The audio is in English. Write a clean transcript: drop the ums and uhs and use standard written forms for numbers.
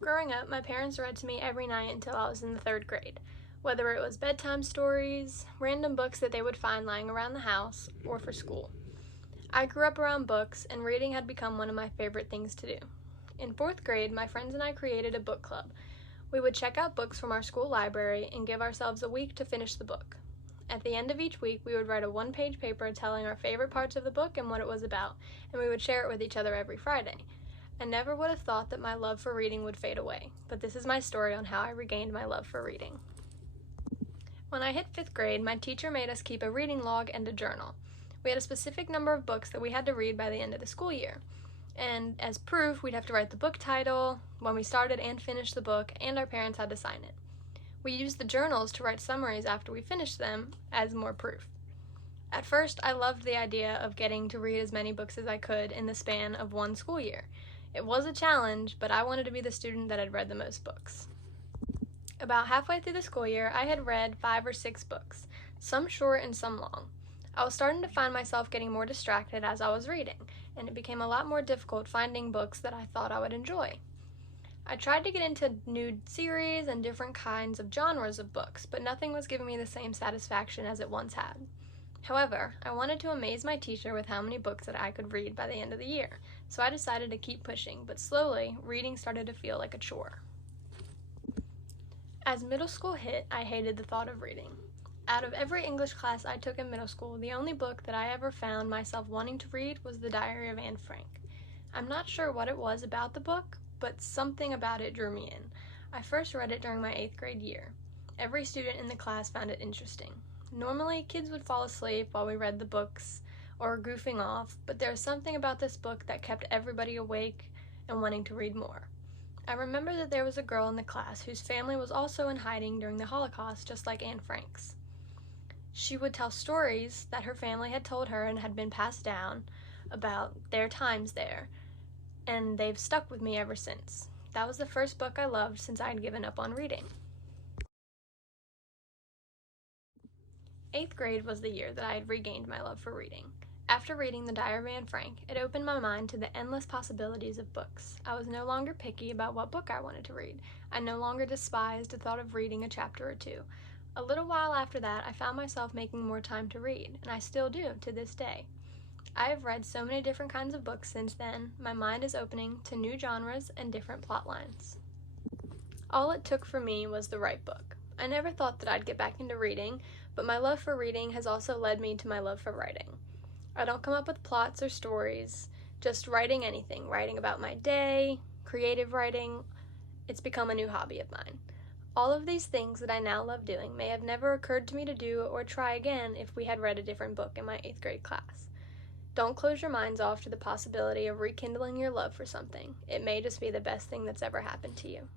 Growing up, my parents read to me every night until I was in the 3rd grade, whether it was bedtime stories, random books that they would find lying around the house, or for school. I grew up around books, and reading had become one of my favorite things to do. In 4th grade, my friends and I created a book club. We would check out books from our school library and give ourselves a week to finish the book. At the end of each week, we would write a 1-page paper telling our favorite parts of the book and what it was about, and we would share it with each other every Friday. I never would have thought that my love for reading would fade away, but this is my story on how I regained my love for reading. When I hit 5th grade, my teacher made us keep a reading log and a journal. We had a specific number of books that we had to read by the end of the school year. And as proof, we'd have to write the book title, when we started and finished the book, and our parents had to sign it. We used the journals to write summaries after we finished them as more proof. At first, I loved the idea of getting to read as many books as I could in the span of one school year. It was a challenge, but I wanted to be the student that had read the most books. About halfway through the school year, I had read 5 or 6 books, some short and some long. I was starting to find myself getting more distracted as I was reading, and it became a lot more difficult finding books that I thought I would enjoy. I tried to get into new series and different kinds of genres of books, but nothing was giving me the same satisfaction as it once had. However, I wanted to amaze my teacher with how many books that I could read by the end of the year, so I decided to keep pushing, but slowly, reading started to feel like a chore. As middle school hit, I hated the thought of reading. Out of every English class I took in middle school, the only book that I ever found myself wanting to read was The Diary of Anne Frank. I'm not sure what it was about the book, but something about it drew me in. I first read it during my 8th grade year. Every student in the class found it interesting. Normally, kids would fall asleep while we read the books or goofing off, but there was something about this book that kept everybody awake and wanting to read more. I remember that there was a girl in the class whose family was also in hiding during the Holocaust, just like Anne Frank's. She would tell stories that her family had told her and had been passed down about their times there, and they've stuck with me ever since. That was the first book I loved since I had given up on reading. 8th grade was the year that I had regained my love for reading. After reading The Diary of Anne Frank, it opened my mind to the endless possibilities of books. I was no longer picky about what book I wanted to read. I no longer despised the thought of reading a chapter or two. A little while after that, I found myself making more time to read, and I still do to this day. I have read so many different kinds of books since then. My mind is opening to new genres and different plot lines. All it took for me was the right book. I never thought that I'd get back into reading, but my love for reading has also led me to my love for writing. I don't come up with plots or stories, just writing anything, writing about my day, creative writing. It's become a new hobby of mine. All of these things that I now love doing may have never occurred to me to do or try again if we had read a different book in my 8th grade class. Don't close your minds off to the possibility of rekindling your love for something. It may just be the best thing that's ever happened to you.